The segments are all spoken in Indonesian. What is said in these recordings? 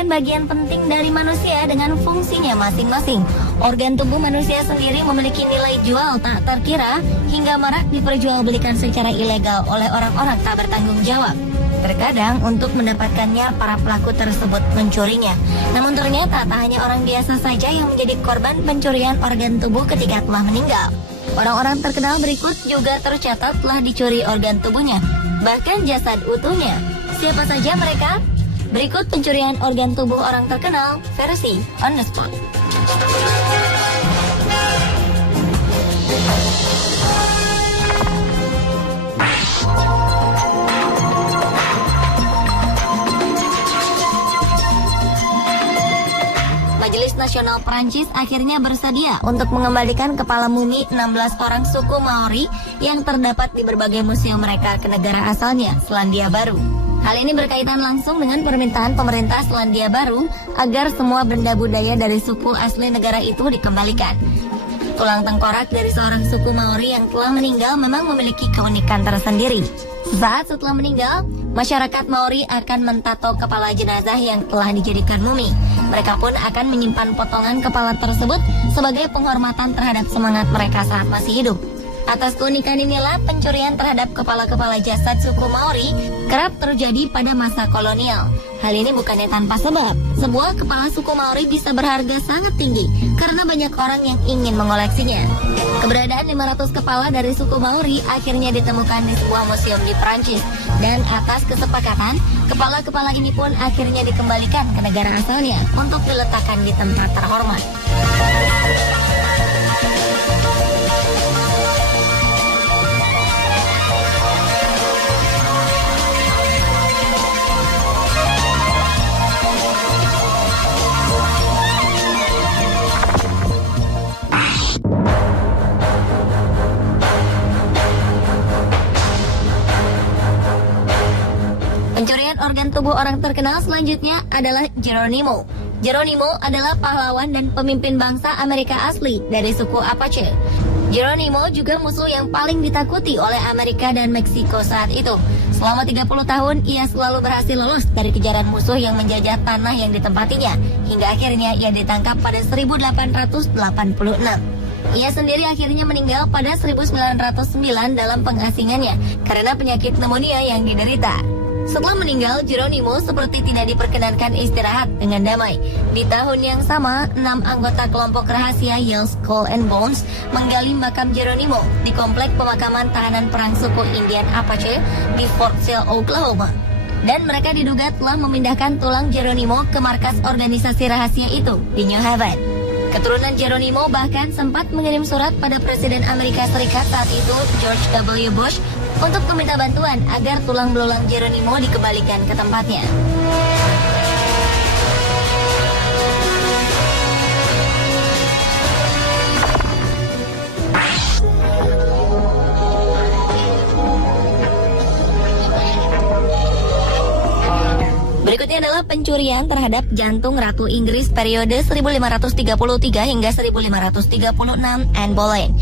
merupakan bagian penting dari manusia dengan fungsinya masing-masing. Organ tubuh manusia sendiri memiliki nilai jual tak terkira hingga marak diperjualbelikan secara ilegal oleh orang-orang tak bertanggung jawab. Terkadang untuk mendapatkannya para pelaku tersebut mencurinya. Namun ternyata tak hanya orang biasa saja yang menjadi korban pencurian organ tubuh ketika telah meninggal. Orang-orang terkenal berikut juga tercatat telah dicuri organ tubuhnya, bahkan jasad utuhnya. Siapa saja mereka? Berikut pencurian organ tubuh orang terkenal versi on the spot. Majelis Nasional Prancis akhirnya bersedia untuk mengembalikan kepala mumi 16 orang suku Maori yang terdapat di berbagai museum mereka ke negara asalnya, Selandia Baru. Hal ini berkaitan langsung dengan permintaan pemerintah Selandia Baru agar semua benda budaya dari suku asli negara itu dikembalikan. Tulang tengkorak dari seorang suku Maori yang telah meninggal memang memiliki keunikan tersendiri. Saat setelah meninggal, masyarakat Maori akan mentato kepala jenazah yang telah dijadikan mumi. Mereka pun akan menyimpan potongan kepala tersebut sebagai penghormatan terhadap semangat mereka saat masih hidup. Atas keunikan inilah pencurian terhadap kepala-kepala jasad suku Maori kerap terjadi pada masa kolonial. Hal ini bukannya tanpa sebab. Sebuah kepala suku Maori bisa berharga sangat tinggi karena banyak orang yang ingin mengoleksinya. Keberadaan 500 kepala dari suku Maori akhirnya ditemukan di sebuah museum di Prancis. Dan atas kesepakatan, kepala-kepala ini pun akhirnya dikembalikan ke negara asalnya untuk diletakkan di tempat terhormat. Pencurian organ tubuh orang terkenal selanjutnya adalah Geronimo. Geronimo adalah pahlawan dan pemimpin bangsa Amerika asli dari suku Apache. Geronimo juga musuh yang paling ditakuti oleh Amerika dan Meksiko saat itu. Selama 30 tahun, ia selalu berhasil lolos dari kejaran musuh yang menjajah tanah yang ditempatinya. Hingga akhirnya ia ditangkap pada 1886. Ia sendiri akhirnya meninggal pada 1909 dalam pengasingannya karena penyakit pneumonia yang diderita. Setelah meninggal, Geronimo seperti tidak diperkenankan istirahat dengan damai. Di tahun yang sama, 6 anggota kelompok rahasia Yale Skull and Bones menggali makam Geronimo di komplek pemakaman tahanan perang suku Indian Apache di Fort Sill, Oklahoma. Dan mereka diduga telah memindahkan tulang Geronimo ke markas organisasi rahasia itu di New Haven. Keturunan Geronimo bahkan sempat mengirim surat pada Presiden Amerika Serikat saat itu, George W. Bush, untuk meminta bantuan agar tulang belulang Geronimo dikembalikan ke tempatnya. Berikutnya adalah pencurian terhadap jantung Ratu Inggris periode 1533 hingga 1536 Anne Boleyn.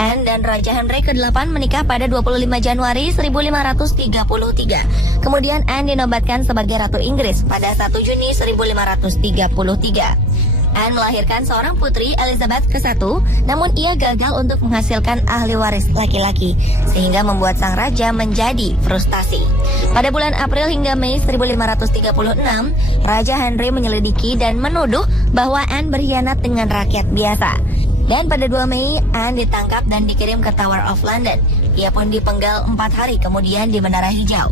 Anne dan Raja Henry ke-8 menikah pada 25 Januari 1533. Kemudian Anne dinobatkan sebagai Ratu Inggris pada 1 Juni 1533. Anne melahirkan seorang putri, Elizabeth ke-1, namun ia gagal untuk menghasilkan ahli waris laki-laki, sehingga membuat sang raja menjadi frustasi. Pada bulan April hingga Mei 1536, Raja Henry menyelidiki dan menuduh bahwa Anne berkhianat dengan rakyat biasa. Dan pada 2 Mei, Anne ditangkap dan dikirim ke Tower of London. Ia pun dipenggal 4 hari kemudian di Menara Hijau.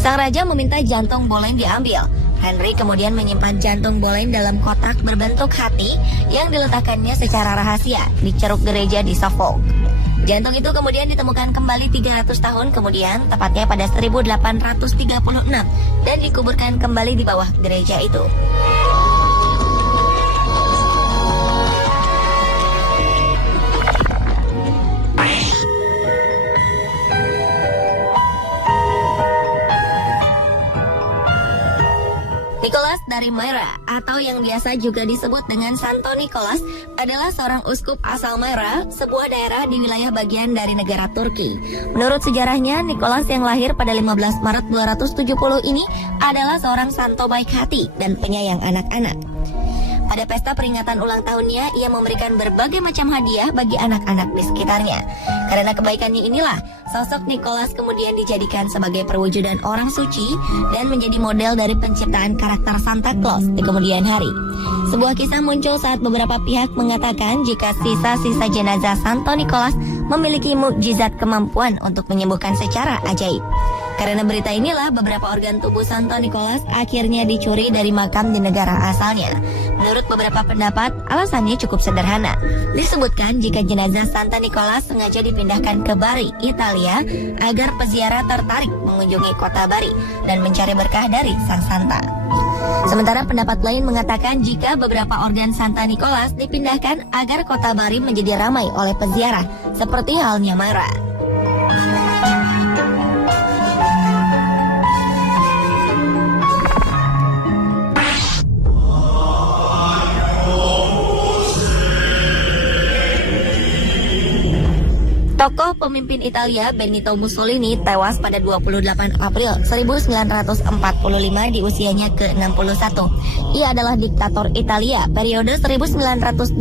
Sang raja meminta jantung Boleyn diambil. Henry kemudian menyimpan jantung Boleyn dalam kotak berbentuk hati yang diletakkannya secara rahasia di ceruk gereja di Suffolk. Jantung itu kemudian ditemukan kembali 300 tahun kemudian, tepatnya pada 1836, dan dikuburkan kembali di bawah gereja itu. Nicholas dan Bari Myra atau yang biasa juga disebut dengan Santo Nicholas adalah seorang uskup asal Myra, sebuah daerah di wilayah bagian dari negara Turki. Menurut sejarahnya, Nicholas yang lahir pada 15 Maret 270 ini adalah seorang santo baik hati dan penyayang anak-anak. Pada pesta peringatan ulang tahunnya, ia memberikan berbagai macam hadiah bagi anak-anak di sekitarnya. Karena kebaikannya inilah, sosok Nicholas kemudian dijadikan sebagai perwujudan orang suci dan menjadi model dari penciptaan karakter Santa Claus di kemudian hari. Sebuah kisah muncul saat beberapa pihak mengatakan jika sisa-sisa jenazah Santo Nicholas memiliki mukjizat kemampuan untuk menyembuhkan secara ajaib. Karena berita inilah, beberapa organ tubuh Santo Nicholas akhirnya dicuri dari makam di negara asalnya. Menurut beberapa pendapat, alasannya cukup sederhana. Disebutkan jika jenazah Santo Nicholas sengaja dipindahkan ke Bari, Italia, agar peziarah tertarik mengunjungi kota Bari dan mencari berkah dari sang Santa. Sementara pendapat lain mengatakan jika beberapa organ Santa Nicholas dipindahkan agar kota Bari menjadi ramai oleh peziarah, seperti halnya Myra. Tokoh pemimpin Italia Benito Mussolini tewas pada 28 April 1945 di usianya ke-61. Ia adalah diktator Italia periode 1922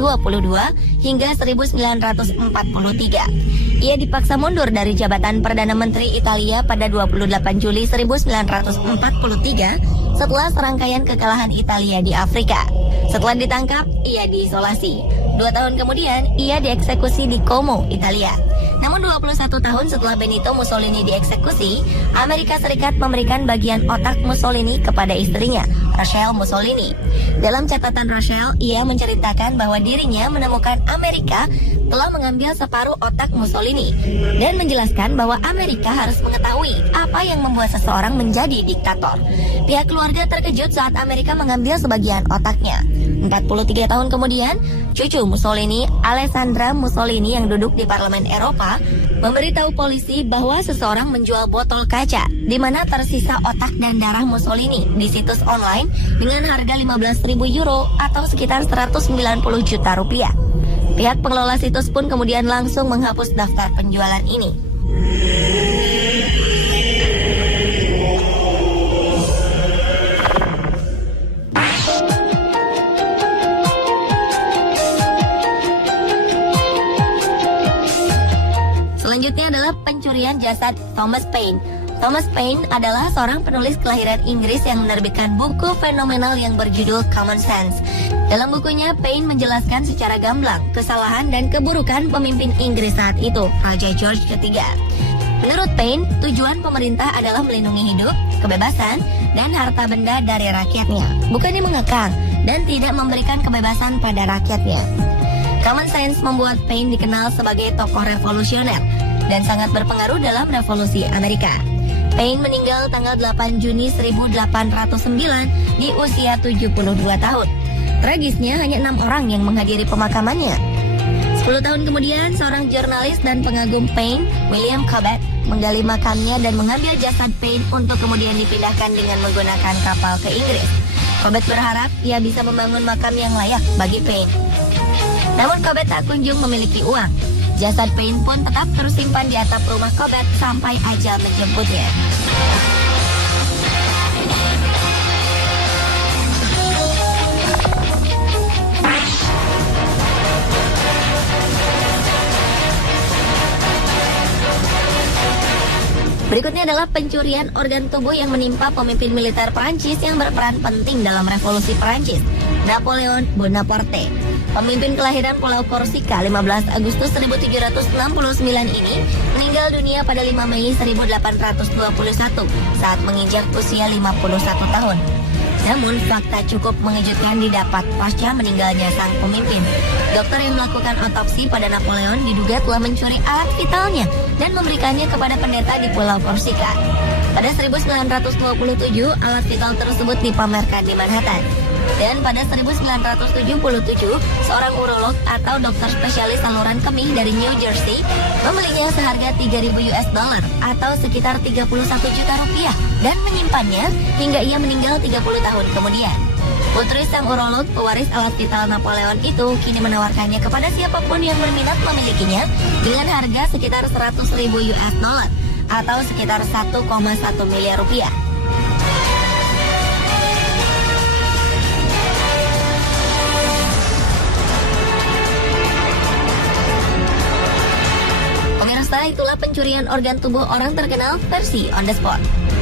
hingga 1943. Ia dipaksa mundur dari jabatan Perdana Menteri Italia pada 28 Juli 1943 setelah serangkaian kekalahan Italia di Afrika. Setelah ditangkap, ia diisolasi. 2 tahun kemudian, ia dieksekusi di Como, Italia. Namun 21 tahun setelah Benito Mussolini dieksekusi, Amerika Serikat memberikan bagian otak Mussolini kepada istrinya, Rachel Mussolini. Dalam catatan Rachel, ia menceritakan bahwa dirinya menemukan Amerika telah mengambil separuh otak Mussolini dan menjelaskan bahwa Amerika harus mengetahui apa yang membuat seseorang menjadi diktator. Pihak keluarga terkejut saat Amerika mengambil sebagian otaknya. 43 tahun kemudian, cucu Mussolini, Alessandra Mussolini yang duduk di Parlemen Eropa, memberitahu polisi bahwa seseorang menjual botol kaca di mana tersisa otak dan darah Mussolini di situs online dengan harga 15.000 euro atau sekitar 190 juta rupiah. Pihak pengelola situs pun kemudian langsung menghapus daftar penjualan ini. Selanjutnya adalah pencurian jasad Thomas Paine. Thomas Paine adalah seorang penulis kelahiran Inggris yang menerbitkan buku fenomenal yang berjudul Common Sense. Dalam bukunya, Paine menjelaskan secara gamblang kesalahan dan keburukan pemimpin Inggris saat itu, Raja George III. Menurut Paine, tujuan pemerintah adalah melindungi hidup, kebebasan, dan harta benda dari rakyatnya, bukannya mengekang dan tidak memberikan kebebasan pada rakyatnya. Common Sense membuat Paine dikenal sebagai tokoh revolusioner dan sangat berpengaruh dalam revolusi Amerika. Paine meninggal tanggal 8 Juni 1809 di usia 72 tahun. Tragisnya hanya 6 orang yang menghadiri pemakamannya. 10 tahun kemudian, seorang jurnalis dan pengagum Paine, William Cobbett, menggali makamnya dan mengambil jasad Paine untuk kemudian dipindahkan dengan menggunakan kapal ke Inggris. Cobbett berharap ia bisa membangun makam yang layak bagi Paine. Namun Cobbett tak kunjung memiliki uang. Jasad Paine pun tetap tersimpan di atap rumah Cobbett sampai ajal menjemputnya. Berikutnya adalah pencurian organ tubuh yang menimpa pemimpin militer Prancis yang berperan penting dalam revolusi Prancis, Napoleon Bonaparte. Pemimpin kelahiran Pulau Korsika 15 Agustus 1769 ini meninggal dunia pada 5 Mei 1821 saat menginjak usia 51 tahun. Namun fakta cukup mengejutkan didapat pasca meninggalnya sang pemimpin. Dokter yang melakukan otopsi pada Napoleon diduga telah mencuri alat vitalnya dan memberikannya kepada pendeta di Pulau Korsika. Pada 1927, alat vital tersebut dipamerkan di Manhattan. Dan pada 1977, seorang urolog atau dokter spesialis saluran kemih dari New Jersey membelinya seharga 3.000 US dollar atau sekitar 31 juta rupiah dan menyimpannya hingga ia meninggal 30 tahun kemudian. Putri sang urolog, pewaris alat vital Napoleon itu kini menawarkannya kepada siapapun yang berminat memilikinya dengan harga sekitar 100.000 US dollar atau sekitar 1,1 miliar rupiah. Pemirsa, itulah pencurian organ tubuh orang terkenal versi On The Spot.